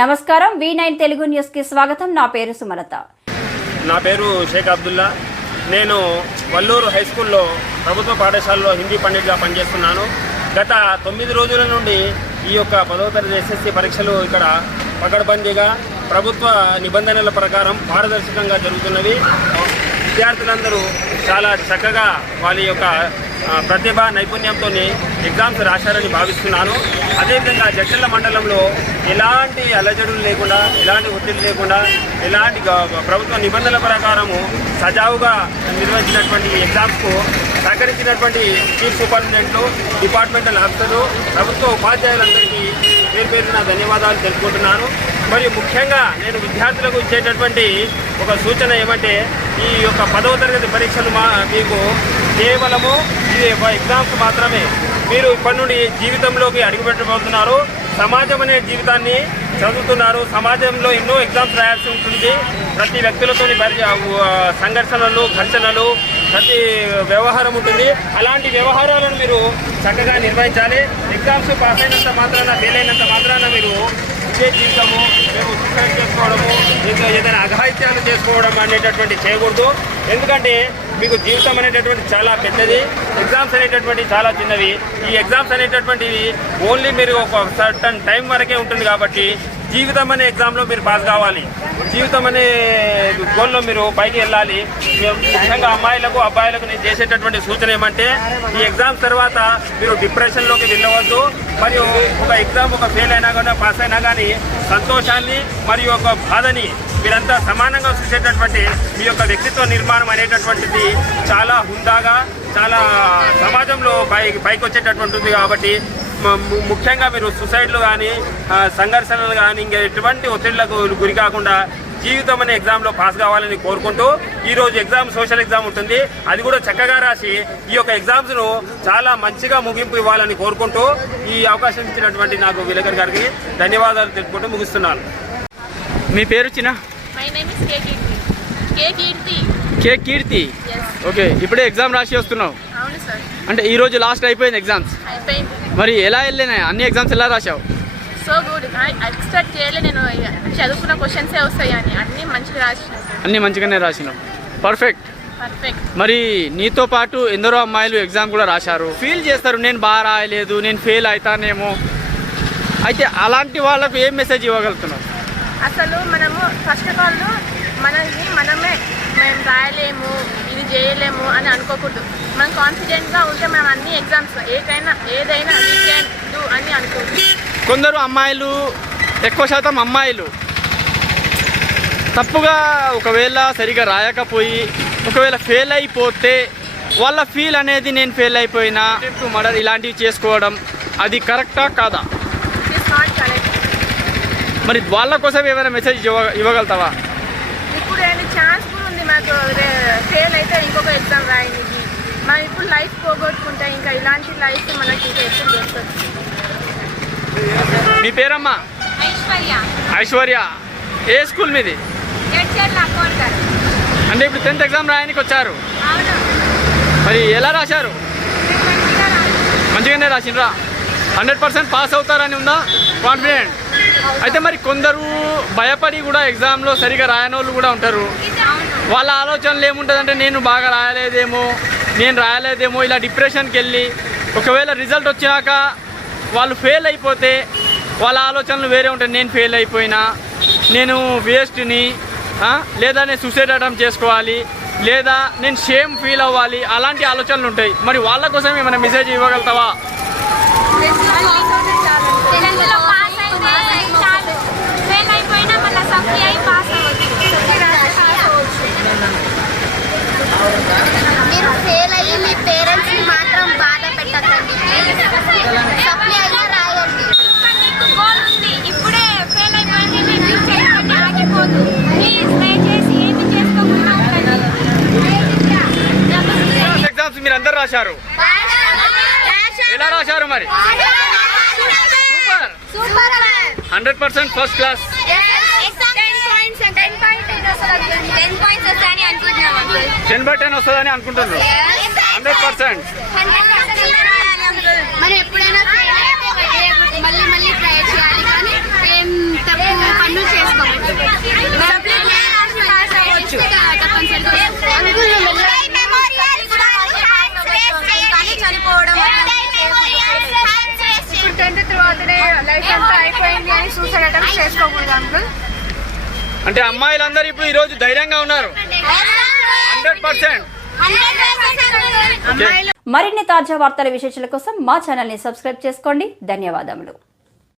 నమస్కారం V9 Telugu news కి స్వాగతం. నా పేరు సుమలత. నా పేరు షేక్ అబ్దుల్లా. నేను వల్లూరు హై స్కూల్లో ప్రభుత్వ పాఠశాలలో హిందీ పండిట్గా పనిచేస్తున్నాను. గత 9 రోజుల నుండి ఈ యొక్క 10వ తరగతి SSC పరీక్షలు ఇక్కడ పకడ్బందీగా ప్రభుత్వ నిబంధనల ప్రకారం పారదర్శకంగా జరుగుతున్నవి. విద్యార్థులందరూ చాలా చక్కగా వాళ్ళ యొక్క ప్రతిభ నైపుణ్యంతో ఎగ్జామ్స్ రాశారని భావిస్తున్నాను. అదేవిధంగా జడ్చర్ల మండలంలో ఎలాంటి అలజడులు లేకుండా, ఎలాంటి ఒత్తిడి లేకుండా, ఎలాంటి ప్రభుత్వ నిబంధనల ప్రకారము సజావుగా నిర్వహించినటువంటి ఎగ్జామ్స్కు సహకరించినటువంటి చీఫ్ సూపరింటెండెంట్లు, డిపార్ట్మెంటల్ ఆఫీసర్లు, ప్రభుత్వ ఉపాధ్యాయులందరికీ పేరున ధన్యవాదాలు తెలుపుకుంటున్నాను. మరియు ముఖ్యంగా నేను విద్యార్థులకు ఇచ్చేటటువంటి ఒక సూచన ఏమంటే, ఈ యొక్క 10వ తరగతి పరీక్షలు మీకు కేవలము ఇది ఎగ్జామ్స్ మాత్రమే. మీరు ఇప్పటి నుండి జీవితంలోకి అడుగుపెట్టబోతున్నారు. సమాజం అనే జీవితాన్ని చదువుతున్నారు. సమాజంలో ఎన్నో ఎగ్జామ్స్ రాయాల్సి ఉంటుంది. ప్రతి వ్యక్తులతో సంఘర్షణలు, ఘర్షణలు, ప్రతి వ్యవహారం ఉంటుంది. అలాంటి వ్యవహారాలను మీరు చక్కగా నిర్వహించాలి. ఎగ్జామ్స్ పాస్ అయినంత మాత్రాన, ఫెయిల్ అయినంత మాత్రాన మీరు ఇదే జీవితము మేము సూసైడ్ చేసుకోవడము, ఏదైనా అఘాయిత్యాలు చేసుకోవడం అనేటటువంటి చేయకూడదు. ఎందుకంటే మీకు జీవితం అనేటటువంటి చాలా పెద్దది, ఎగ్జామ్స్ అనేటటువంటి చాలా చిన్నవి. ఈ ఎగ్జామ్స్ అనేటటువంటివి ఓన్లీ మీరు ఒక సర్టన్ టైం వరకే ఉంటుంది. కాబట్టి జీవితం అనే ఎగ్జామ్లో మీరు పాస్ కావాలి. జీవితం అనే గోల్లో మీరు పైకి వెళ్ళాలి. ముఖ్యంగా అమ్మాయిలకు, అబ్బాయిలకు నేను చేసేటటువంటి సూచన ఏమంటే, ఈ ఎగ్జామ్స్ తర్వాత మీరు డిప్రెషన్లోకి వెళ్ళవద్దు. మరియు ఒక ఎగ్జామ్ ఒక ఫెయిల్ అయినా కానీ, పాస్ అయినా కానీ సంతోషాన్ని మరియు ఒక బాధని మీరంతా సమానంగా చూసేటటువంటి మీ యొక్క వ్యక్తిత్వ నిర్మాణం అనేటటువంటిది చాలా హుందాగా, చాలా సమాజంలో పైకి వచ్చేటటువంటి ఉంది. కాబట్టి ముఖ్యంగా మీరు సూసైడ్లు కానీ, సంఘర్షణలు కానీ, ఇంకా ఎటువంటి ఒత్తిళ్లకు గురి కాకుండా జీవితం అనే ఎగ్జామ్లో పాస్ కావాలని కోరుకుంటూ, ఈరోజు ఎగ్జామ్ సోషల్ ఎగ్జామ్ ఉంటుంది. అది కూడా చక్కగా రాసి ఈ యొక్క ఎగ్జామ్స్ను చాలా మంచిగా ముగింపు ఇవ్వాలని కోరుకుంటూ, ఈ అవకాశం ఇచ్చినటువంటి నాకు విలేకర్ గారికి ధన్యవాదాలు తెలుపుకుంటూ ముగిస్తున్నాను. మీ పేరు చిన్న? My name is Keerthi. Keerthi. Okay, ఇప్పుడే ఎగ్జామ్ రాసి వస్తున్నావు? అవును సార్. అంటే ఈ రోజు లాస్ట్ అయిపోయింది ఎగ్జామ్స్. అయిపోయింది. మరి ఎలా వెళ్ళినాయి అన్ని ఎగ్జామ్స్? ఎలా రాసావు? So good. ఎక్స్పెక్ట్ చేయలే నేను చదువుకున్న క్వశ్చన్సే వస్తాయి అని. అన్నీ మంచిగా రాసిన. అన్నీ మంచిగానే రాసినావు. పర్ఫెక్ట్. మరి నీతో పాటు ఎందరో అమ్మాయిలు ఎగ్జామ్ కూడా రాశారు. ఫీల్ చేస్తారు, నేను బాగా రాయలేదు, నేను ఫెయిల్ అవుతానేమో. అయితే అలాంటి వాళ్ళకు ఏం మెసేజ్ ఇవ్వగలుగుతున్నావు? అసలు మనము ఫస్ట్ ఆఫ్ ఆల్ మేము రాయలేము, ఇది చేయలేము అని అనుకోకూడదు. మనం కాన్ఫిడెంట్గా ఉంటే మనం అన్ని ఎగ్జామ్స్ ఏదైనా వీ క్యాన్ డూ అని అనుకోకూడదు. కొందరు అమ్మాయిలు, ఎక్కువ శాతం అమ్మాయిలు తప్పుగా ఒకవేళ సరిగా రాయకపోయి ఒకవేళ ఫెయిల్ అయిపోతే వాళ్ళ ఫీల్ అనేది, నేను ఫెయిల్ అయిపోయినా, మర్డర్ ఇలాంటివి చేసుకోవడం అది కరెక్టా కాదా? It's not correct. మరి వాళ్ళ కోసం ఏమైనా మెసేజ్ ఇవ్వగలుగుతావా? ఇప్పుడు ఛాన్స్ కూడా ఉంది మాకు. ఫెయిల్ అయితే ఇంకొక ఎగ్జామ్ రాయడానికి. మనం ఇప్పుడు లైఫ్ పోగొట్టుకుంటే ఇంకా ఇలాంటి లైఫ్ మనకి ఇంకా ఎప్పుడు దొరుకుతుంది. మీ పేరమ్మా? ఐశ్వర్య. ఏ స్కూల్ మీది? అంటే ఇప్పుడు 10th ఎగ్జామ్ రాయడానికి వచ్చారు. మరి ఎలా రాశారు? మంచిగానే రాసిండ్రా? 100% పాస్ అవుతారని ఉందా కాన్ఫిడెంట్? అయితే మరి కొందరు భయపడి కూడా ఎగ్జామ్లో సరిగా రాయని వాళ్ళు కూడా ఉంటారు. వాళ్ళ ఆలోచనలు ఏముంటుందంటే, నేను బాగా రాయలేదేమో ఇలా డిప్రెషన్కి వెళ్ళి ఒకవేళ రిజల్ట్ వచ్చినాక వాళ్ళు ఫెయిల్ అయిపోతే వాళ్ళ ఆలోచనలు వేరే ఉంటాయి. నేను ఫెయిల్ అయిపోయినా, నేను వేస్ట్ని, లేదా నేను సూసైడ్ అటెంప్ట్ చేసుకోవాలి, లేదా నేను షేమ్ ఫీల్ అవ్వాలి, అలాంటి ఆలోచనలు ఉంటాయి. మరి వాళ్ళ కోసం ఏమైనా మెసేజ్ ఇవ్వగలుగుతావా? మీరు ఫెయిల్ అయ్యి మీ పేరెంట్స్ని మాత్రం బాధ పెట్టకండి. సప్లీ అయినా రాయండి. ఇప్పుడే ఫెయిల్ అయిపోయింది, ఆగిపోదు. ఎగ్జామ్స్ మీరు అందరు రాశారు? ఎలా రాశారు మరి? సూపర్. 100% first class. 10/10 వస్తుందని అనుకుంటున్నారు? 100%. మనం ఎప్పుడైనా మళ్ళీ ట్రై చేయాలి, కానీ ఏం తప్పు అయిపోయింది అని సూసైడ్ అటెంప్ట్ చేసుకోకూడదు అంకుల్. అంటే అమ్మాయిలందరూ ఇప్పుడు ఈరోజు ధైర్యంగా ఉన్నారు 100%. అమ్మాయిలు మరిన్ని తాజా వార్తల విశేషాల కోసం మా ఛానల్ని సబ్స్క్రైబ్ చేసుకోండి. ధన్యవాదములు.